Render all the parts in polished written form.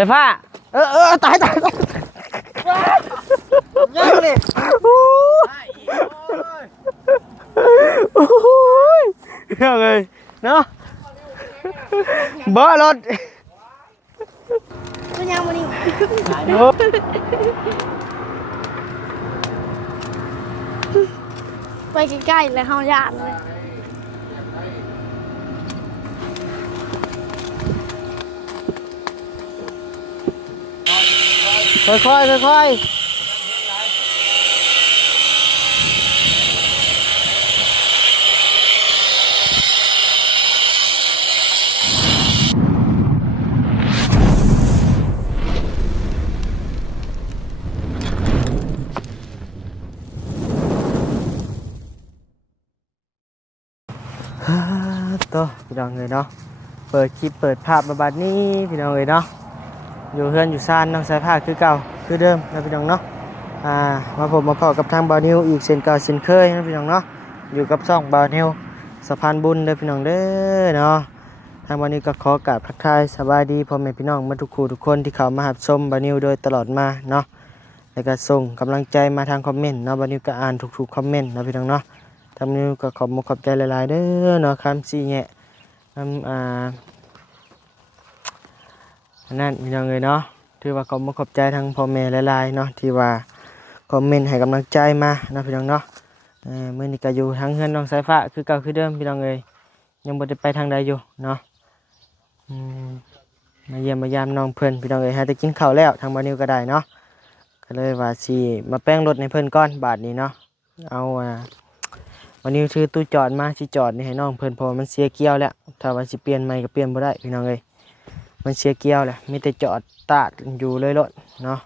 ส่ผ้าตายยังเลยยังเลยเนาะบ่รถมันยังมันนี่ไปใกล้ๆเลยเฮาญาติเลยค่อยตัวพี่น้องเลยเนาะเปิดคลิปเปิดภาพมาบัดนี้พี่น้องเลยเนาะอยู่เฮือนอยู่ซ่านน้องสายผ้าคือเก่าคือเดิมนะพี่น้องเนาะมาพบมาพอกับทางบาวนิวอีกเช่นเก่าเช่นเคยนะพี่น้องเนาะอยู่กับช่องบาวนิวสะพานบุญเด้อพี่น้องเด้อเนาะทางบาวนิวก็ขอกราบทักทายสบายดีพ่อแม่พี่น้องมาทุกคู่ทุกคนที่เข้ามารับชมบาวนิวโดยตลอดมาเนาะแล้วก็ส่งกำลังใจมาทางคอมเมนต์เนาะบาวนิวก็อ่านทุกๆคอมเมนต์นะพี่น้องเนาะทางบาวนิวก็ขอบใจหลายๆเด้อเนาะคำชี้แงะนั่นพี่น้องเลยเนาะถือว่าขอบใจทั้งพ่อแม่หลายๆเนาะที่ว่าคอมเมนต์ให้กำลังใจมานะพี่น้องเนาะมื้อนี้ก็อยู่ทั้งเฮือนน้องสายฟ้าคือเก่าคือเดิมพี่น้องเอ้ยยังบ่ได้ไปทางใดอยู่เนาะมาเยี่ยมมายามน้องเพิ่นพี่น้องเอ้ยหาแต่กินข้าวแล้วทางบ้านนิวก็ได้เนาะก็เลยว่าสิมาแป้งรถให้เพิ่นก่อนบาดนี้เนาะเอาวันนี้ซื้อตู้จอดมาสิจอดนี่ให้น้องเพิ่นเพราะมันเสียเกียร์แล้วถ้าว่าสิเปลี่ยนใหม่ก็เปลี่ยนบ่ได้พี่น้องเอ้ยมันเสียเกียร์แหละมีแต่จอดตากอยู่เลยรถเนาะ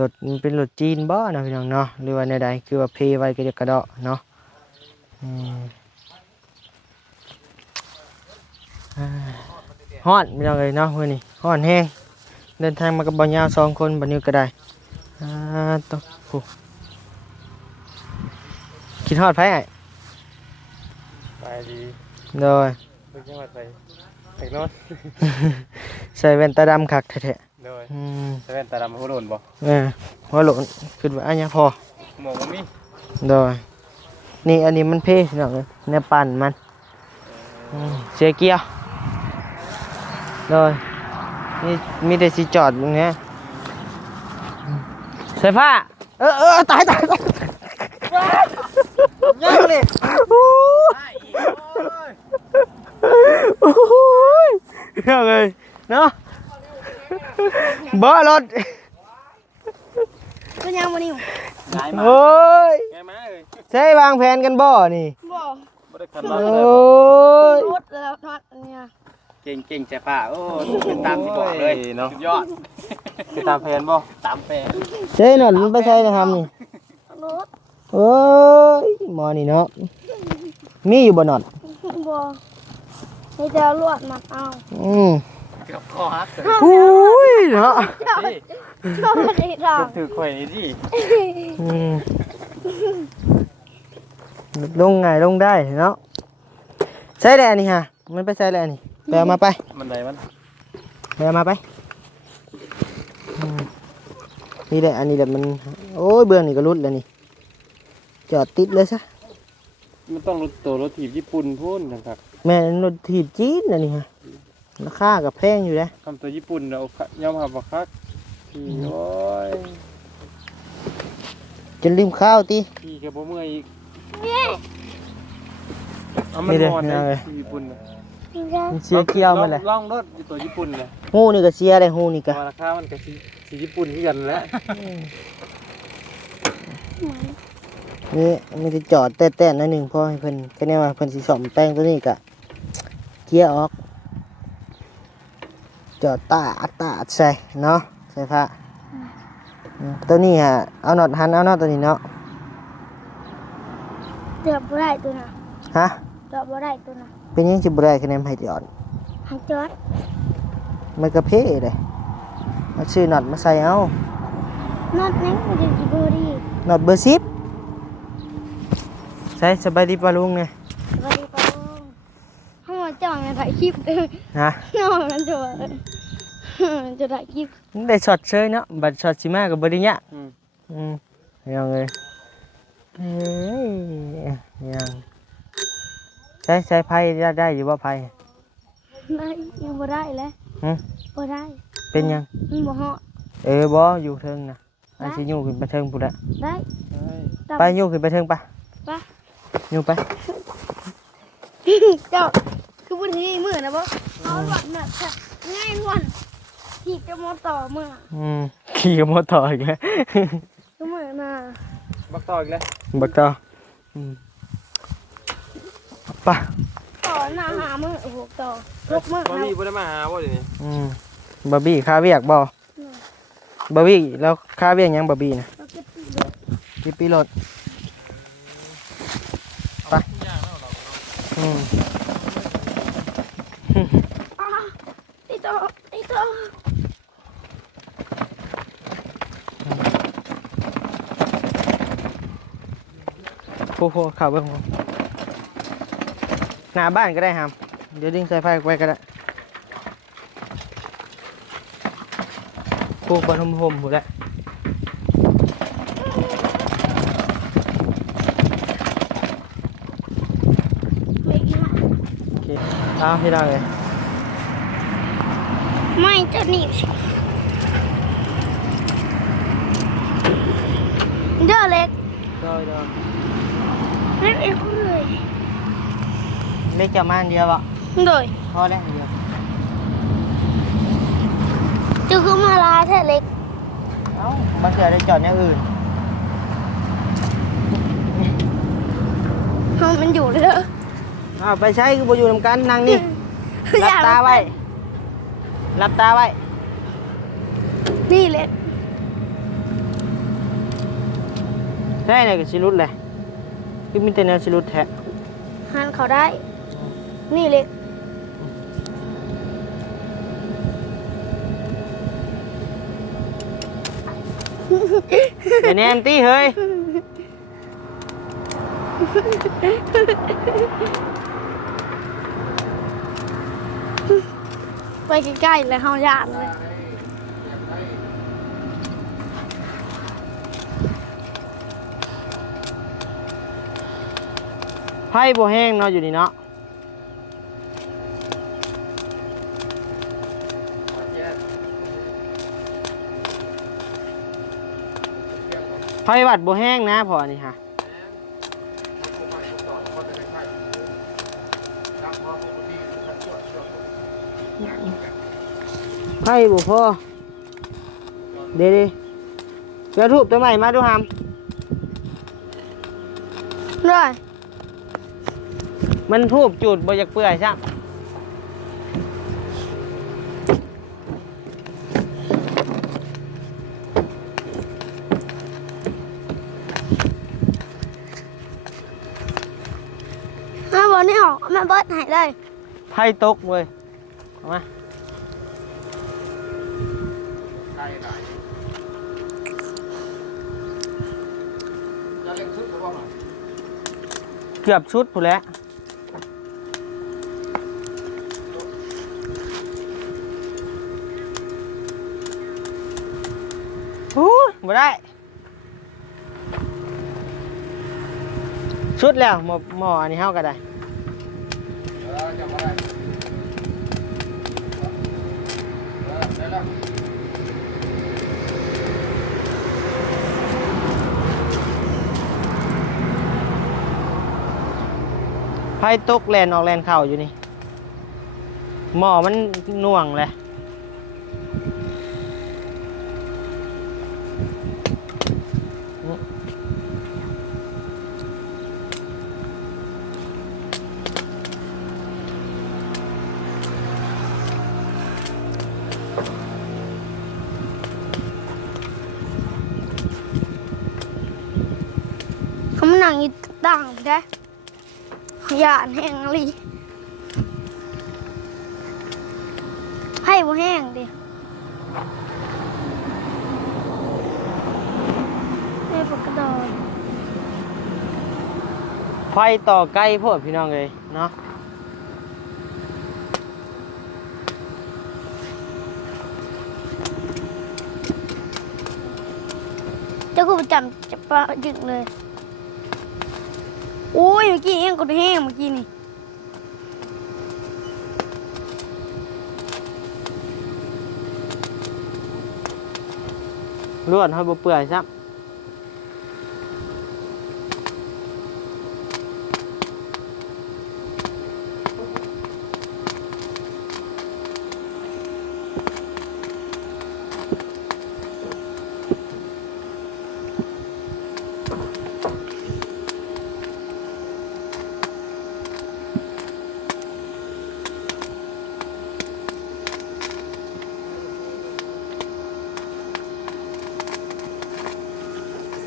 รถมันเป็นรถจีนบ่นะพี่น้องเนาะหรือว่าในใดคือว่าเพไว้ก็จะกระเดาะเนาะฮ้อนพี่น้องเอ้ยเนาะมื้อนี้ฮ้อนแฮงเดินทางมากับบ่าวยาว2คนบ่นิวก็ได้ต้องคิดฮอดไผไอ้ไปดีโดยเพิ่งมาใส่แต่งนอน ใส่แว่นตาดำคักแท้ๆโดยใส่แว่นตาดำหัวโลนบ่หัวโหลนขึ้นว่าอันนี้พอหมวกบ่มีโดยนี่อันนี้มันเพ่เนาะเนี่ยปั่นมันเสียเกียร์โดยนี่มีแต่สิจอดตรงนี้ใส่ผ้าตายยังเลยยังเลยเนาะบ่รถมันยังมันนี่โอ้ยไงมาเอ้ยใช่วางแผนกันบ่นี่บ่ได้ขันรถโอ้ยรถแล้วทักเนี่ยเก่งใจป่าโอ้เป็นตามที่บอกเลยเนาะสุดยอดเป็นตามแผนบ่ตามแผนใช่หน่อยมันไปใช่นะครับนี่รถโอ้ยหมอนี่เนาะมีอยู่บ่หนอดบ่ให้เจ้าลวดมัดเอาเกือบคอหักอุ้ยเนาะชอบไม่ได้ทำถือข่อยนี่ดิลงไงลงได้เนาะใช่แหละนี่ฮะมันไปใช่แหละนี่ไปเอามาไปมันใดมันไปเอามาไปนี่แหละอันนี้แหละมันโอ้ยเบื้องนี่ก็รุดแล้วนี่จอดติดเลยซะมันต้องรถถีบญี่ปุ่นพุ่นนะครับแม่รถถีบจีนนะนี่ฮะราคากับแพงอยู่นะทำตัวญี่ปุ่นเราย่อมหาบักคักที่โอ้ยจนลืมข้าวตีที่แกบ่เมื่อยอีกเอามันนอนเลยญี่ปุ่นเสียเกียวมันแหละล่องรถตัวญี่ปุ่นเลยหูนี่ก็เสียเลยหูนี่ก็ราคามันก็สีญี่ปุ่นที่กันแล้วนี่มันจะจอดแต้ๆนิดหนึ่งพอให้เพิ่นแค่นี้ว่าเพิ่นสิซ่อมแป้งตัวนี้กะเกียร์ออกจอดตาใส่เนาะใส่ผ้าตัวนี้ฮะเอาน็อตหันเอาน็อตตัวนี้เนาะเดือบบ่ได้ตัวน่ะฮะเดือบบ่ได้ตัวน่ะเป็นยังสิบ่ได้คะแนนให้จอดให้จอดมันก็เพ่เลยมาซื้อน็อตมาใส่เอาน็อตนี้มันจะเบอร์ดีน็อตเบอร์10ใช่สบายดีป่ะลุงเนี่ยสบายดีป่ะลุงให้ ว่าเจ้าจะถ่ายคลิปเด้อ ฮะ น้องมันจะถ่ายคลิป ได้ช็อตเชยเนาะบัดช็อตสิมาก็บ่ได้ยะ ยังเลยเฮ้ยยังใช้ไพ่ได้อยู่ว่าไพ่ ได้ยังบ่ได้แล้ว หึ บ่ได้ เป็นยัง มันบ่เหาะ บ่อยู่เทิงนะอันสิอยู่ขึ้นไปเทิงพุ่นละ ได้ ไปอยู่ขึ้นไปเทิงปะ ไป อยู่ไป เจ้าคือบุญที่มือนะบ่เอาหวัดน่ะค่ะง่ายวันที่จะมาต่อมือ ขี่กับมอเตอร์อีกแล้ว ก็มือน่ะ บักต่ออีกแล้ว บักต่อปะ ต่อหน้าหามือโอ้โหต่อลกมือ บ่มีบ่ได้มาหาบ่เดี๋ยวนี้ บาร์บี้คาเวียกบ่บาร์บี้แล้วคาเวียกยังบาร์บี้นะ เราเก็บปีเลย กี่ปีรถไปอืม อ้าวไอ้ต่อ โอ้โหขับไปผมหน้าบ้านก็ได้ครับเดี๋ยวดิ้งสายไฟไว้ก็ได้พวกบรรทุมผมหมดแล้ว ไม่กินละ โอเคเอาพี่น้องเลย ไม่จะหนีบเด้อเล็ก โดย เล็กเอ็กเลย เล็กจะมาอันเดียวบ่ โดย พอแล้วอันเดียว จะคือมาลาแท้เล็ก เอ้าบางเสือได้จอดอย่างอื่น มันอยู่เลยเด้อ เอาไปใช้คือบ่อยู่นำกันนั่งนี่รับตาไว้รับตาไว้ นี่เล็ก แท้เนี่ยก็สิรุดเลยคือมีแต่แนวสิรุดแท้ หันเขาได้ นี่เล็ก อย่าแนนตี้เฮ้ย ไปใกล้ๆเลยเฮาย่านเลย ไผ่บ่แห้งเนาะอยู่นี่เนาะไผ่วัดบ่แห้งนะพอนี่ฮะไผ่บ่พอเดี๋ยวเดี๋ยวทูบตัวใหม่มาดูหาม เลย มันทูบจุดบ่อยากเปื่อยใช่ มาบอลนี่ออกมาเบิดหายเลย ไผ่ตกเว้ยเอามาเกือบชุดผู้นแหล้วบ่ได้ ชุดแล้วหมออันนี้เฮาก็ได้ไพ่ตกแลนออกแลนเข่าอยู่นี่หมอมันหน่วงเลยเขามานั่งอยู่ต่างแท้ย่านแห้งอะไรให้บ่แห้งดิไม่ปกระดอน ไฟต่อใกล้พวกพี่น้องเลยเนาะ จ้าก็ประจำจะปะยึกเลยโอ้ยเมื่อกี้เองก็แห้งเมื่อกี้นี่ ลวดให้บ่เปื่อยซับ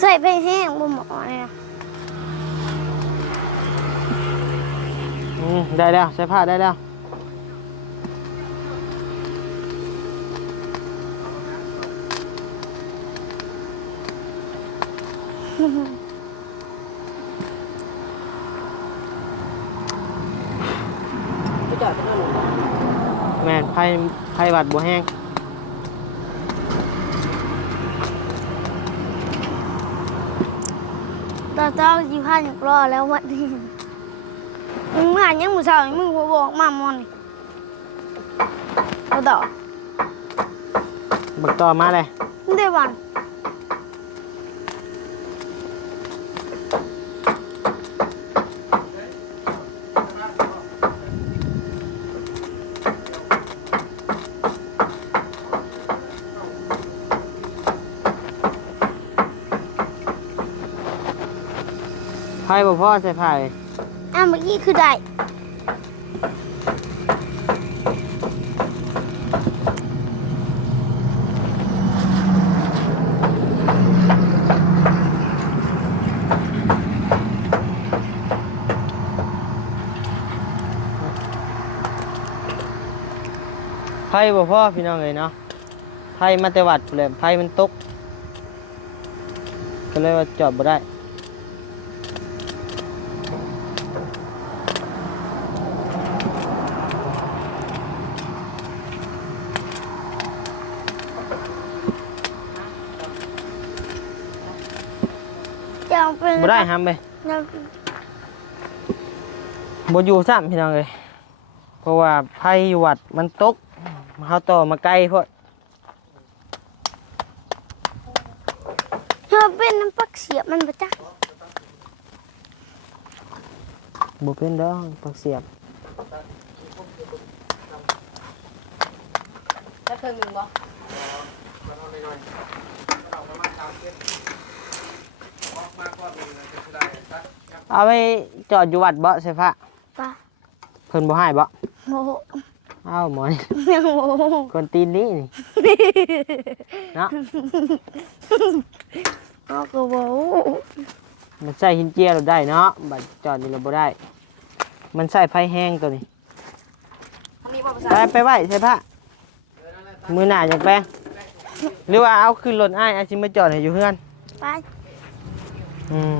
ใส่ไปแห้งบ่หมอเลยนะ ได้แล้วใส่ผ้าได้แล้ว ไม่จ่ายเป็นเท่าไหร่ แม่นไผ่หวัดบ่แห้ง ตาเจ้าจีพาอย่างรอแล้ววันนี้มึงหายังมือสาวมึงพอบอกมามอนเราต่อ บักต่อมาเลย ไม่ได้วัน ไผ่บ่พอใส่ไผ่ เมื่อกี้คือได้ ไผ่บ่พอพี่น้องเอ้ยเนาะไผ่มาแต่วัดพู้นแหละไผ่มันตกก็เลยว่าจอดบ่ได้จะเอาเป็น บ่ได้ห้ามไป เรา บ่อยู่ซ้ำพี่น้องเอ้ยเพราะว่าไผ่วัดมันตกเฮาต่อมาไกลโพด เป็นน้ำปักเสียบมันประจัก บ่เป็นดอกปักเสียบ แล้วเคยมึงบ่ เอาไปจอดอยู่วัดบ่ใช่พระ ปะ เพิ่นบ่ให้บ่ โมโห เอ้าหมอนี่ ยังโมโห คนตีนนี้นี่เนาะ เอาก็บอก มันใส่หินเจียเราได้เนาะบัดจอดนี่เราบ่ได้ มันใส่ไฟแห้งตัวนี้ ทำนี้บ่ภาษา ไปไว้ใช่พระมือหน้าอย่างแปลงหรือว่าเอาขึ้นรถอ้ายอาชิมาจอดให้อยู่เพื่อน ไป อืม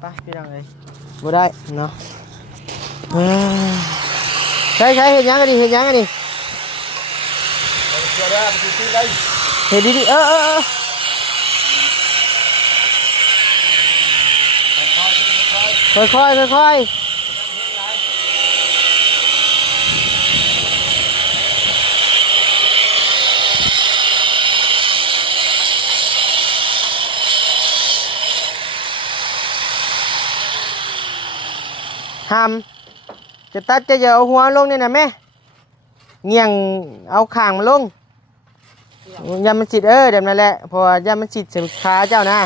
ไปพี่น้องเอ้ยบ่ได้เนาะเอ้ยใช่เห็นยังกันดิเห็นยังกันดิเห็นดิเออค่อยห้ามจะตัดจะอย่าเอาหัวลงนี่นะแม่เงี่ยงเอาข่างมาลงยามันสิดเดี๋ยวนั่นแหละเพราะว่ายามันสิดเสมขาเจ้านะ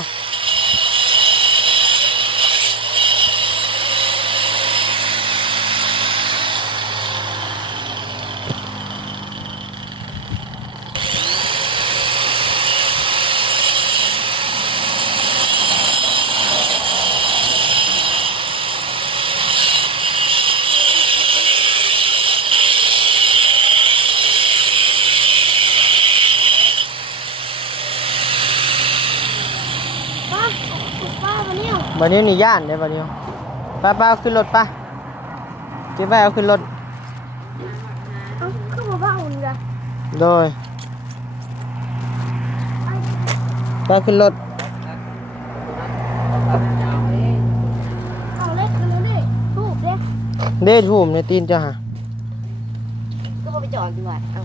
ป้าวันนี้ บันนี้นี่ย่านเด้บันนี้ป้าเอาขึ้นรถป้าเก็บไว้เอาขึ้นรถ คือบ้าอุ่นกัน โดย ไปขึ้นรถ เอาเล็กกันเลยดิถูกเล็ก เด้ทุ่มในตีนเจ้าหะ ก็บ่ไปจอดดีกว่าเอ้า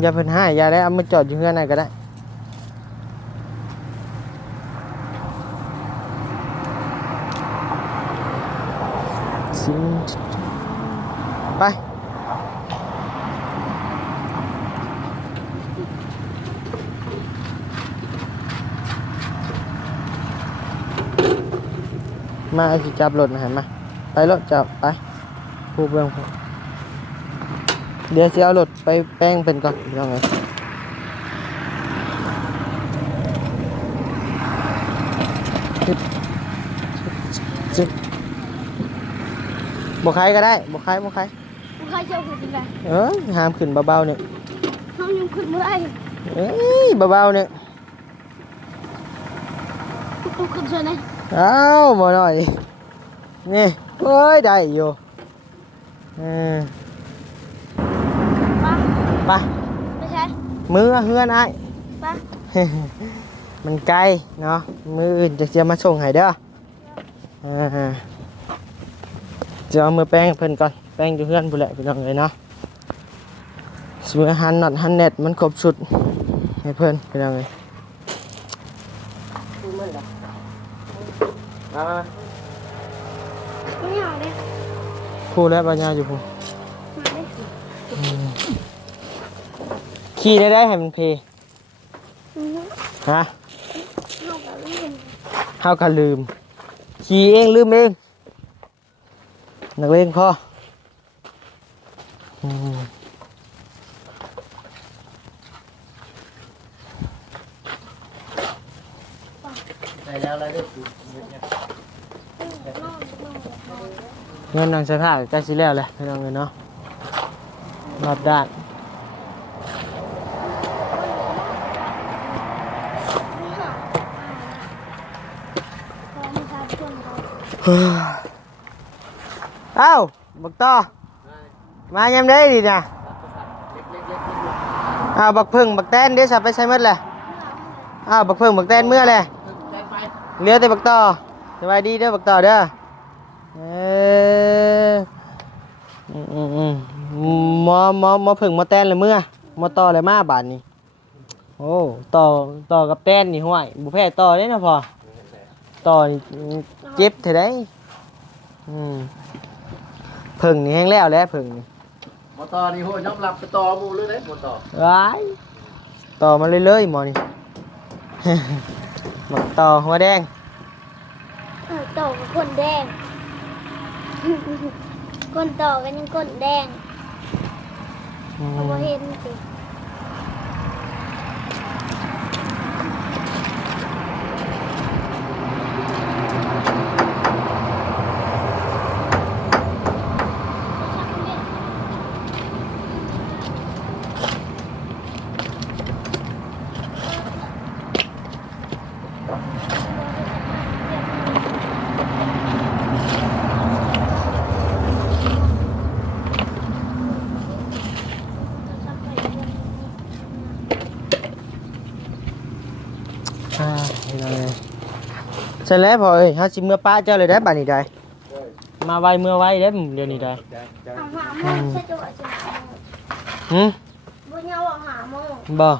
อย่าเพิ่นให้อย่าได้เอามาจอดอยู่เฮือนนั่นก็ได้สิงไปมาไอ้สิจับรถนะเห็นมาไปรถจับไปผู้เบื้องผมเดี๋ยวสิเอารถไปแป้งเป็นก่อนยังไงจึ๊บบ่ใครก็ได้บ่ใคร กูเคยเจอคนจริงกัน ห้ามขึ้นเบาๆเนี่ย เขายังขึ้นไม่ได้ เบาๆเนี่ย กูขึ้นเชิญเลย เอ้าบ่หน่อยนี่เอ้ยได้อยู่เออ ป้า ไป ไม่ใช่ มือเฮือนอ้าย ป้า มันไกลเนาะมืออื่นจะมาส่งให้เด้อจะเอามือแป้งเพิ่นก่อนแป้งอยู่เฮือนพุ่นแหละพี่น้องเอ้ยเนาะสมือหันน็อตหันเน็ตมันครบชุดให้เพิ่นพี่น้องเอ้ย ดูมันเหรอ ไม่เอาเลย พูดแล้วปัญญาอยู่พู มาเลย ขี่ได้ให้มันเพฮะ เอาแบบนี้ เฮาก็ลืมขี่เองลืมเองนักเลงพ่อได้แล้วอะไรด้วยเงินนางใช้ผ้าใกล้สิแล้วแหละไม่ต้องเลยเนาะรอบด้านเอ้าบักต่อมายังได้ดีนะอ้าวบักพึ่งบักแตนเดี๋ยวสับไปใช้หมดเลยอ้าวบักพึ่งบักแตนเมื่อเลยเหลือแต่บักต่อสบายดีเด้อบักต่อเด้อหมอพึ่งหมอแตนเลยเมื่อหมอต่อเลยมาบาทนี้โอ้ต่อกับแตนนี่ห่วยบุแพ้ต่อได้นะพอต่อนี่เจ็บเท่าไดพึ่งนี่แห้งแล้วแหละพึ่งนี่ มอต่อนี่โหยอมรับไปต่อหมู่เลยเด้มอต่อ ร้ายต่อมาเรื่อยๆหมอนี่ บักต่อหัวแดง ต่อกับคนแดง คนต่อกันยังคนแดงเขาบอกเห็นสิ เสร็จแล้วพอเอ้ยเฮาสิเมื่อป้าเจ้าเลยได้บัดนี้ได้มาไวเมื่อไวเด้เดี๋ยวนี้ได้ เอาหาโมงใช่จังหวะใช่ไหม หึ บุญยาบอกหาโมง บ่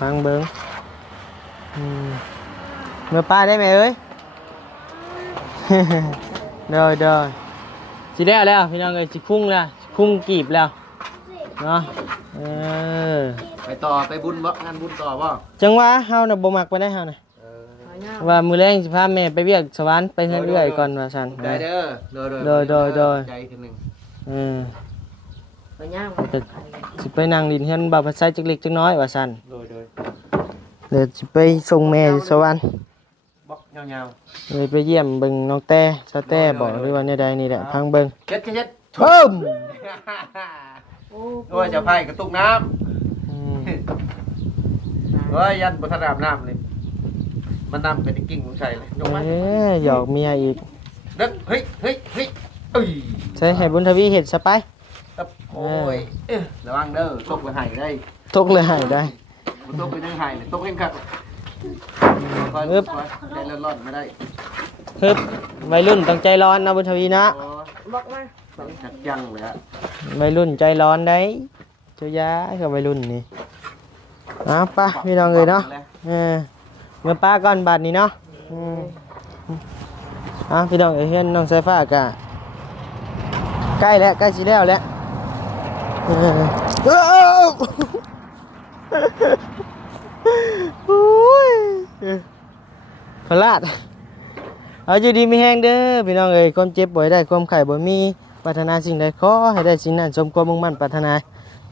ฟังเบิ่งเมื่อป้าได้ไหมเอ้ย เด้อสิได้แล้วพี่น้องเอ้ยสิพุ่งแล้วสิพุ่งกีบแล้วเนาะไปต่อไปบุญบ่งานบุญต่อบ่ จังว่าเฮาน่ะบ่มักไปได้เฮาน่ะว่ามื้อแรงสิพาแม่ไปเวียกสวรรค์ไปเฮือนเอื้อยก่อนว่าซั่น ได้เด้อใจทีนึง ไปย่าง แต่สิไปนั่งดินเฮือนบ่าวพัดไสจักเล็กจักน้อยว่าซั่น โดย เดี๋ยวสิไปส่งแม่อยู่สวรรค์ บ่ยาว เลยไปเยี่ยมเบิ่งน้องแต่ซะแต่บ่หรือว่าแนวใดนี่แหละพังเบิ่ง ๆเช็ด เพิ่ม โอ้ยจะไผกระตุกน้ำเฮ้ยยันบ่ทันอาบน้ำเลยมันน้ำเป็นกิ่งของชัยเลยยกมา หยอกเมียอีก เด้อเฮ้ยเอ้ย ใช้ให้บุญทวีเฮ็ดซะไป โอ้ยระวังเด้อตกไปให้ได้ ตกเลยให้ได้ ตกไปยังไงเนี่ยตกเองครับได้ร้อนๆไม่ได้ ฮึบวัยรุ่นต้องใจร้อนนะบุญทวีนะ บอกมา ต้องจัดยังเลยฮะ วัยรุ่นใจร้อนได้เจ้ายากับวัยรุ่นนี่เอาไปพี่น้องเลยเนาะเมื่อป้าก่อนบาทนี้เนาะพี่น้องเอ้ยเห็นน้องสายฟ้ากะใกล้แล้วใกล้สิแล้วแหละโอ้ยพลาดเอาอยู่ดีมีแห้งเด้อพี่น้องเอ้ยความเจ็บบ่ได้ความไข้บ่มีปรารถนาสิ่งใดขอให้ได้สิ่งนั้นสมความมุ่งมั่นปรารถนา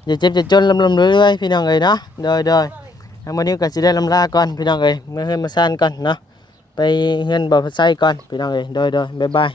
อย่าเจ็บจะจนลำเรื่อยๆพี่น้องเอ้ยเนาะโดยทางมื้อนี้ก็สิได้ลำลาก่อนพี่น้องเอ้ยเมื่อเฮือนมาซ่านก่อนเนาะไปเฮือนบ่อไส้ก่อนพี่น้องเอ้ยโดยบ๊ายบาย